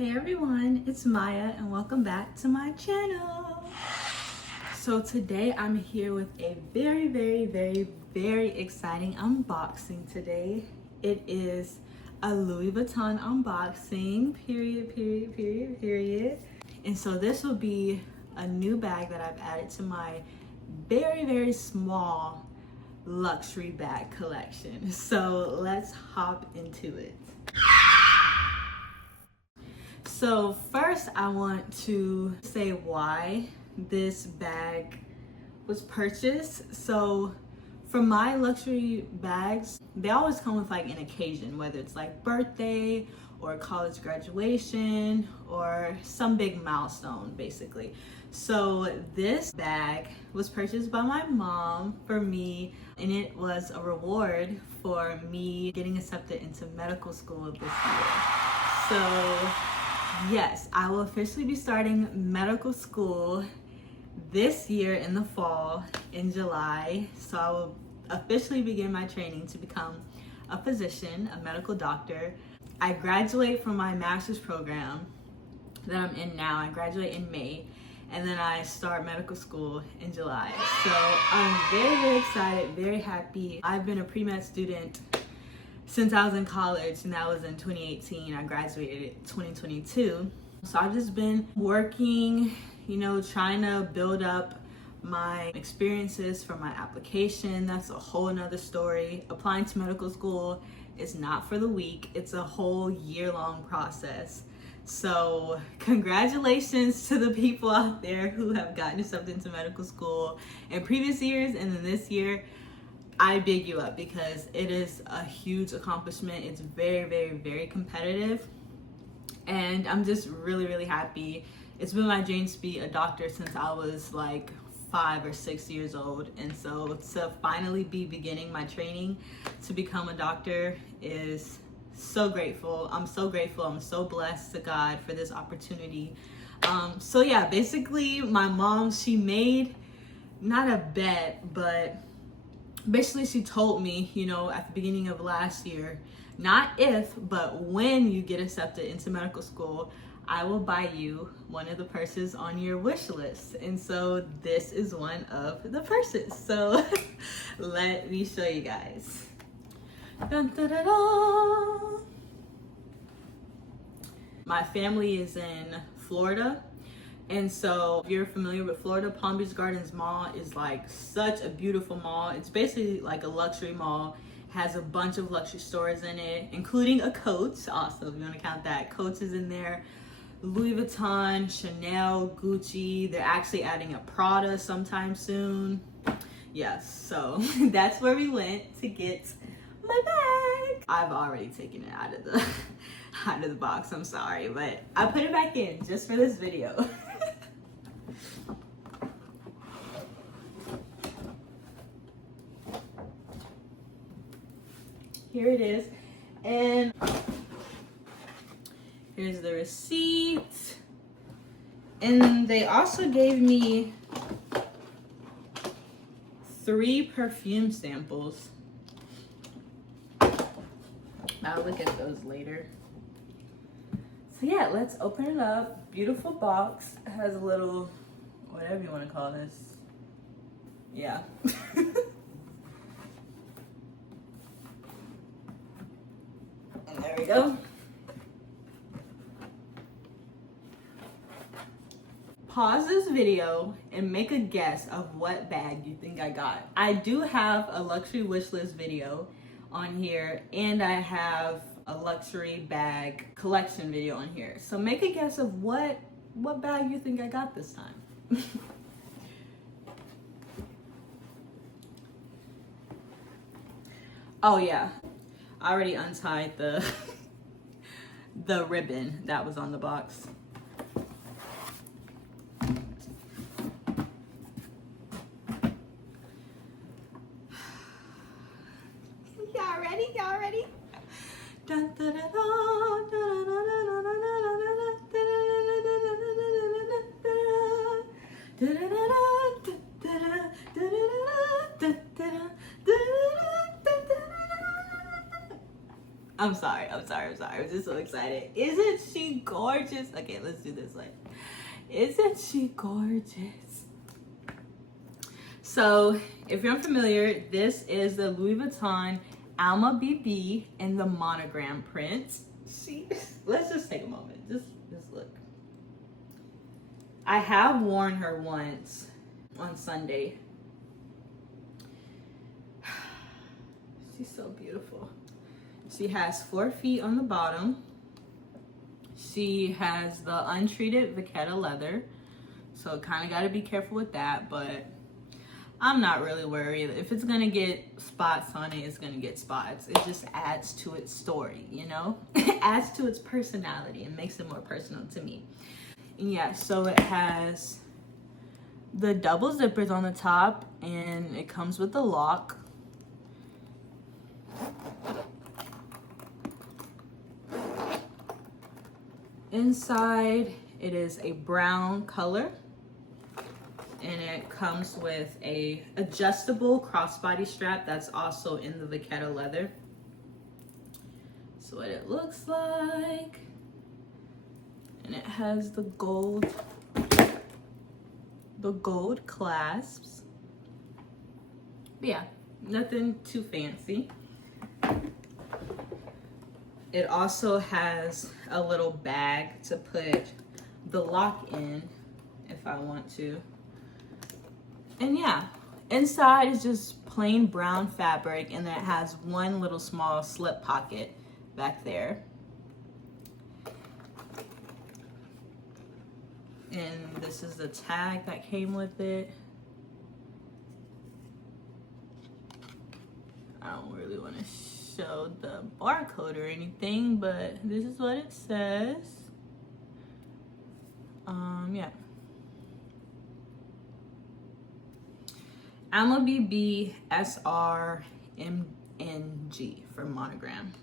Hey everyone, it's Maya and welcome back to my channel. So today I'm here with a very exciting unboxing today. It is a Louis Vuitton unboxing, period. And so this will be a new bag that I've added to my very small luxury bag collection. So let's hop into it. So first I want to say why this bag was purchased. So for my luxury bags, they always come with like an occasion, whether it's like birthday or college graduation or some big milestone basically. So this bag was purchased by my mom for me, and it was a reward for me getting accepted into medical school this year. So yes, I will officially be starting medical school this year in the fall, in July. So I will officially begin my training to become a physician, a medical doctor. I graduate from my master's program that I'm in now. I graduate in May, and then I start medical school in July. So I'm very excited, very happy. I've been a pre-med student since I was in college, and that was in 2018. I graduated in 2022. So I've just been working, trying to build up my experiences for my application. That's a whole nother story. Applying to medical school is not for the weak. It's a whole year-long process. So congratulations to the people out there who have gotten accepted into medical school in previous years and then this year. I big you up because it is a huge accomplishment. It's very competitive, and I'm just really happy. It's been my dream to be a doctor since I was like 5 or 6 years old, and so to finally be beginning my training to become a doctor is so grateful. I'm so grateful. I'm so blessed to God for this opportunity. So yeah, basically my mom, she made not a bet, but basically she told me, at the beginning of last year, not if, but when you get accepted into medical school, I will buy you one of the purses on your wish list. And so this is one of the purses. So let me show you guys. Dun, dun, dun, dun. My family is in Florida. And so if you're familiar with Florida, Palm Beach Gardens Mall is like such a beautiful mall. It's basically like a luxury mall, has a bunch of luxury stores in it, including a Coach. Also, if you want to count that, Coach is in there. Louis Vuitton, Chanel, Gucci. They're actually adding a Prada sometime soon. Yes, so that's where we went to get my bag. I've already taken it out of the box. I'm sorry, but I put it back in just for this video. Here it is, and here's the receipt. And they also gave me 3 perfume samples. I'll look at those later. So yeah, let's open it up. Beautiful box. It has a little, whatever you want to call this. Yeah. And there we go. Pause this video and make a guess of what bag you think I got. I do have a luxury wish list video on here, and I have a luxury bag collection video on here. So make a guess of what bag you think I got this time. Oh yeah, I already untied the the ribbon that was on the box. Y'all ready? Dun, dun, dun, dun, dun, dun, dun, dun, dun, dun, dun, dun. I'm sorry. I'm just so excited. Isn't she gorgeous? Okay, let's do this one. Isn't she gorgeous? So, if you're unfamiliar, this is the Louis Vuitton Alma BB in the monogram print. Let's just take a moment. Just look. I have worn her once on Sunday. She's so beautiful. She has 4 feet on the bottom. She has the untreated Vachetta leather, so kind of got to be careful with that, but I'm not really worried. If it's gonna get spots on it, it's gonna get spots. It just adds to its story, you know? It adds to its personality and makes it more personal to me. And yeah, so it has the double zippers on the top, and it comes with a lock. Inside, it is a brown color, and it comes with a adjustable crossbody strap that's also in the Vachetta leather. That's what it looks like. And it has the gold clasps. But yeah, nothing too fancy. It also has a little bag to put the lock in if I want to. And yeah, inside is just plain brown fabric, and then it has one little small slip pocket back there. And this is the tag that came with it. I don't really want to show the barcode or anything, but this is what it says. Yeah. Alma BB SR MNG for monogram.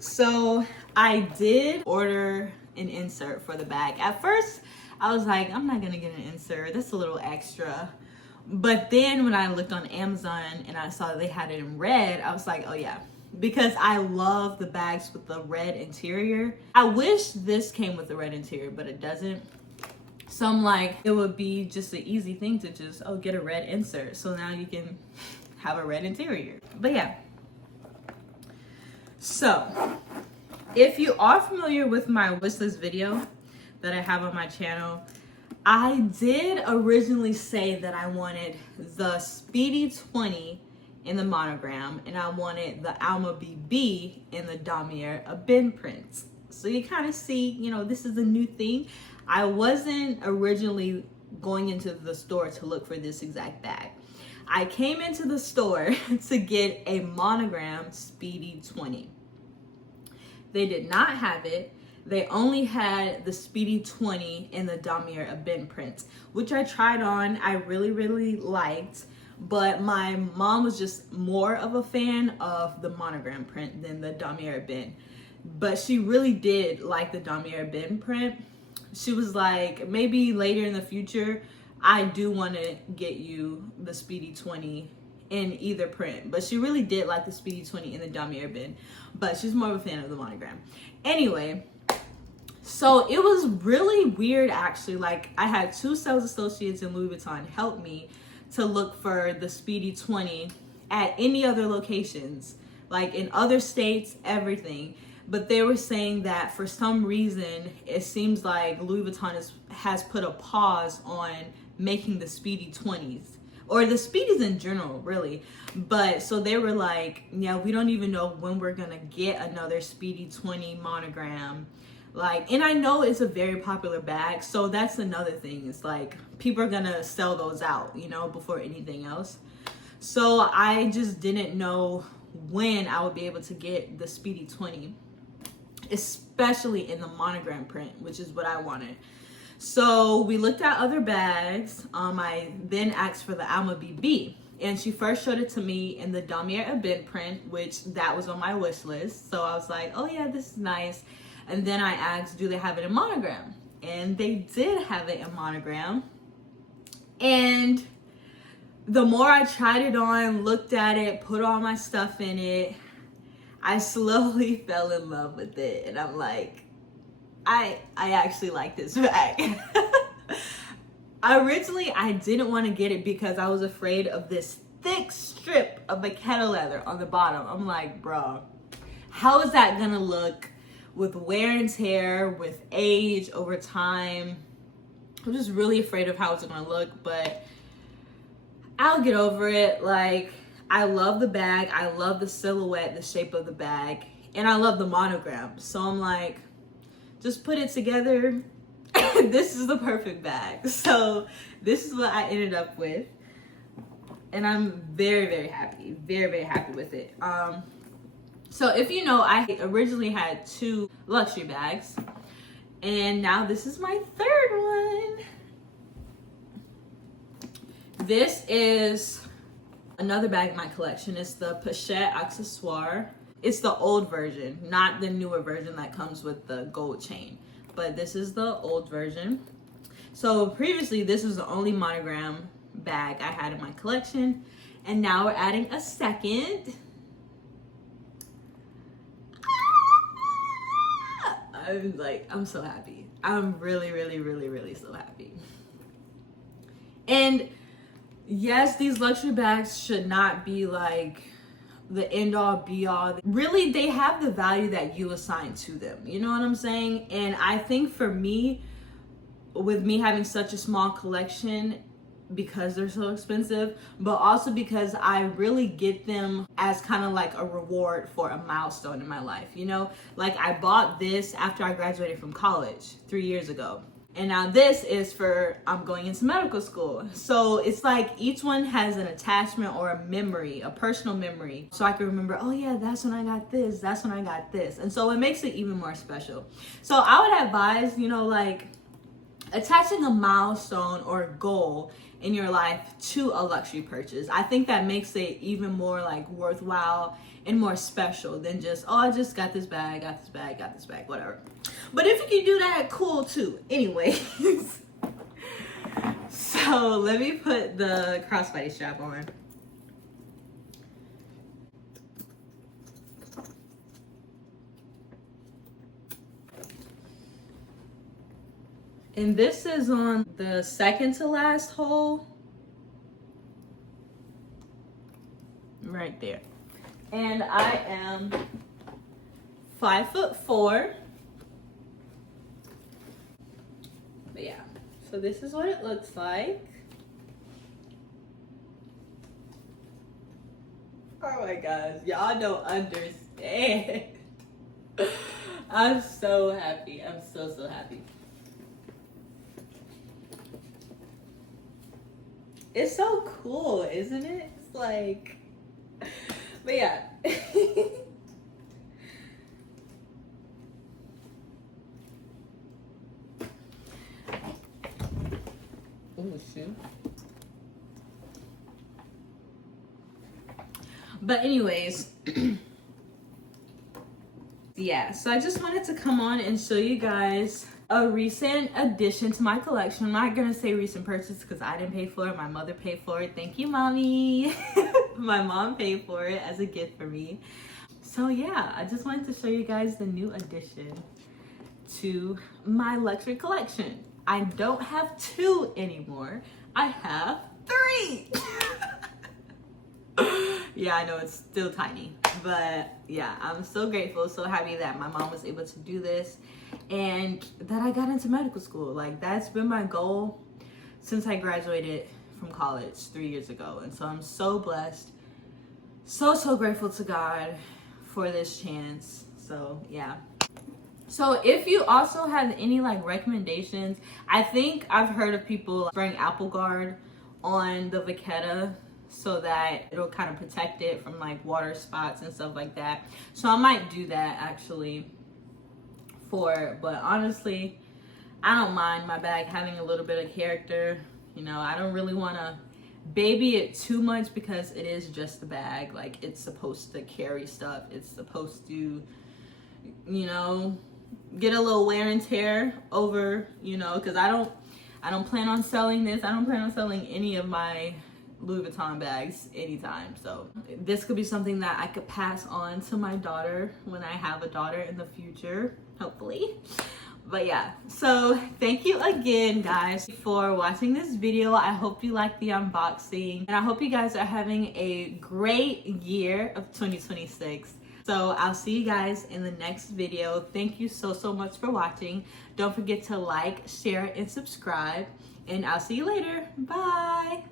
So I did order an insert for the bag. At first, I was like, I'm not gonna get an insert. That's a little extra. But then when I looked on Amazon and I saw they had it in red, I was like, oh yeah. Because I love the bags with the red interior. I wish this came with the red interior, but it doesn't. So I'm like, it would be just an easy thing to just, get a red insert. So now you can have a red interior. But yeah. So, if you are familiar with my wishlist video that I have on my channel, I did originally say that I wanted the Speedy 20 in the monogram, and I wanted the Alma BB in the Damier Ebene prints. So you kind of see, this is a new thing. I wasn't originally going into the store to look for this exact bag. I came into the store to get a monogram Speedy 20. They did not have it. They only had the Speedy 20 in the Damier Ebene print, which I tried on. I really, really liked, but my mom was just more of a fan of the monogram print than the Damier Ebene. But she really did like the Damier Ebene print. She was like, maybe later in the future, I do want to get you the Speedy 20 in either print. But she really did like the Speedy 20 in the Damier Ebene, but she's more of a fan of the monogram. Anyway, so it was really weird actually. Like, I had 2 sales associates in Louis Vuitton help me to look for the Speedy 20 at any other locations, like in other states, everything. But they were saying that for some reason, it seems like Louis Vuitton has put a pause on making the Speedy 20s, or the Speedies in general, really. But so they were like, yeah, we don't even know when we're gonna get another Speedy 20 monogram. Like, and I know it's a very popular bag, so that's another thing. It's like, people are gonna sell those out, before anything else. So I just didn't know when I would be able to get the Speedy 20, especially in the monogram print, which is what I wanted. So we looked at other bags. I then asked for the Alma BB, And she first showed it to me in the Damier Ebene print, which that was on my wish list. So I was like, oh yeah, this is nice. And then I asked, do they have it in monogram? And they did have it in monogram. And the more I tried it on, looked at it, put all my stuff in it, I slowly fell in love with it. And I'm like, I actually like this bag. Originally, I didn't want to get it because I was afraid of this thick strip of vachetta leather on the bottom. I'm like, bro, how is that gonna look with wear and tear, with age over time? I'm just really afraid of how it's gonna look, but I'll get over it. Like, I love the bag, I love the silhouette, the shape of the bag, and I love the monogram. So I'm like, just put it together. This is the perfect bag. So this is what I ended up with, and I'm very, very happy, very, very happy with it. So if you know, I originally had 2 luxury bags, and now this is my 3rd one. This is another bag in my collection. It's the Pochette Accessoire. It's the old version, not the newer version that comes with the gold chain. But this is the old version. So previously, this was the only monogram bag I had in my collection. And now we're adding a 2nd. I'm so happy. I'm really, really, really, really so happy. And yes, these luxury bags should not be like the end all be all. Really, they have the value that you assign to them. You know what I'm saying? And I think for me, with me having such a small collection, because they're so expensive, but also because I really get them as kind of like a reward for a milestone in my life. You know, like I bought this after I graduated from college 3 years ago. And now this is for, I'm going into medical school. So it's like each one has an attachment or a memory, a personal memory. So I can remember, oh yeah, that's when I got this, that's when I got this. And so it makes it even more special. So I would advise, you know, like attaching a milestone or a goal in your life to a luxury purchase. I think that makes it even more like worthwhile and more special than just, oh, I just got this bag, got this bag, got this bag, whatever. But if you can do that, cool too. Anyways, so let me put the crossbody strap on. And this is on the 2nd to last hole. Right there. And I am 5'4". But yeah, so this is what it looks like. Oh my gosh, y'all don't understand. I'm so happy. I'm so happy. It's so cool, isn't it? It's like, but yeah. Oh, shoot. But anyways, yeah, so I just wanted to come on and show you guys a recent addition to my collection. I'm not gonna say recent purchase because I didn't pay for it. My mother paid for it. Thank you, mommy. My mom paid for it as a gift for me. So yeah, I just wanted to show you guys the new addition to my luxury collection. I don't have 2 anymore. I have 3. Yeah, I know it's still tiny, but yeah, I'm so grateful, so happy that my mom was able to do this and that I got into medical school. Like, that's been my goal since I graduated from college 3 years ago. And so I'm so blessed, so grateful to God for this chance. So yeah. So if you also have any like recommendations, I think I've heard of people spraying apple guard on the vachetta so that it'll kind of protect it from like water spots and stuff like that. So I might do that actually but honestly, I don't mind my bag having a little bit of character. You know, I don't really want to baby it too much because it is just a bag. Like, it's supposed to carry stuff. It's supposed to, you know, get a little wear and tear over, you know, because I don't plan on selling this. I don't plan on selling any of my Louis Vuitton bags anytime. So this could be something that I could pass on to my daughter when I have a daughter in the future, hopefully. But yeah, so thank you again, guys, for watching this video. I hope you liked the unboxing, and I hope you guys are having a great year of 2026. So I'll see you guys in the next video. Thank you so much for watching. Don't forget to like, share, and subscribe, and I'll see you later. Bye.